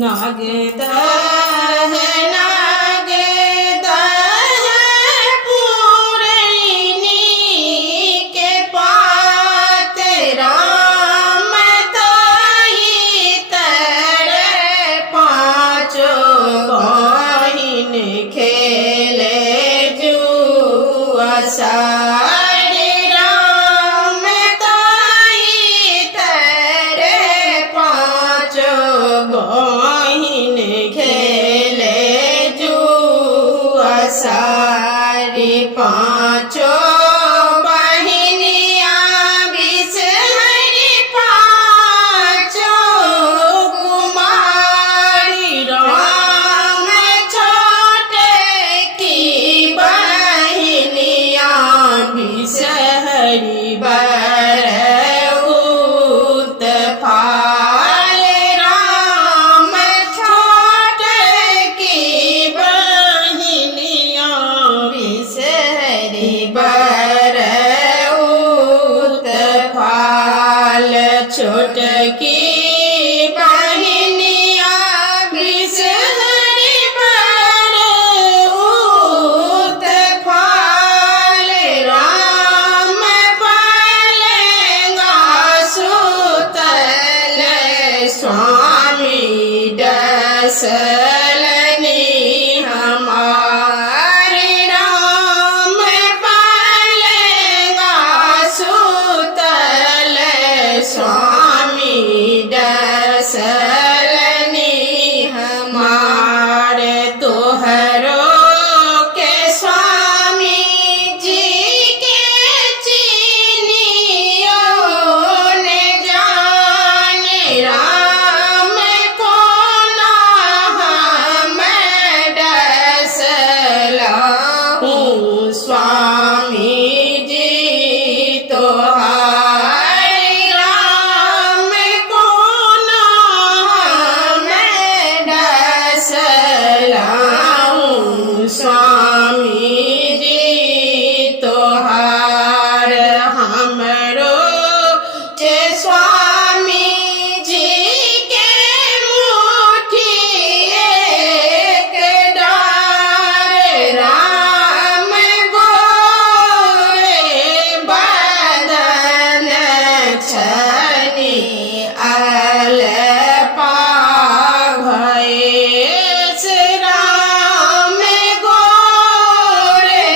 नागेदा सारे राम ताई तेरे पाँचों बहिन खेले जुआ सारी पाँचों बहिनिया बिसहरी पाँचों कुमारी राम छोटे की बिसहरी बरऊत फाल राम छोटे की बहिनिया बिसहरी बरऊत फाल छोटकी बहिनिया बिसहरी बरऊत फाल स्वामी दसलनी हमारे राम पालेगा सुतल स्वामी दसलनी हमारे तोहरो के स्वामी जी के चीनियों ने जाने राम स्वामी जी तोहारे राम को नाम डसलाऊं स्वामी जी तोहार हमरो के स्वामी जी के मुठिए के डार राम छनी अल भयेश राम गोरे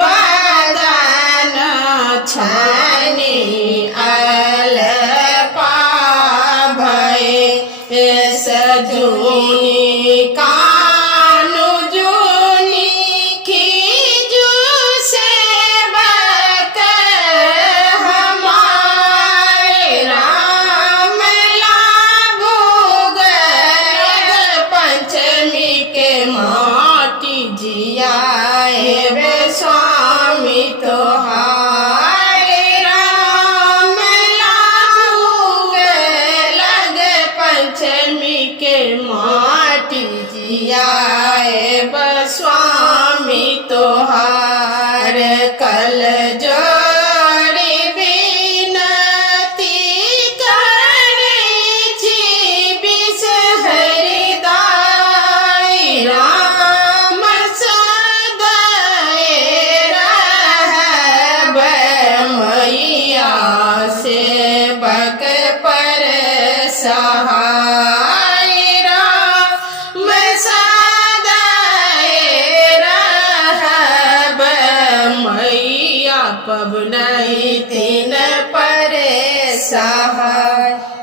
बदन छनी अल भयेश जूनी कानु जूनी खीजू से जियाए वे स्वामी तोहारे राम लागू लग पंचमी के माटी जियाए वे स्वामी तोहार कल जोड़ी बिनती करे छी बिसहरी दाई राम सेवक पर सहाय राम सदाए रहब मैया पब नहीं तीन पर सहाय।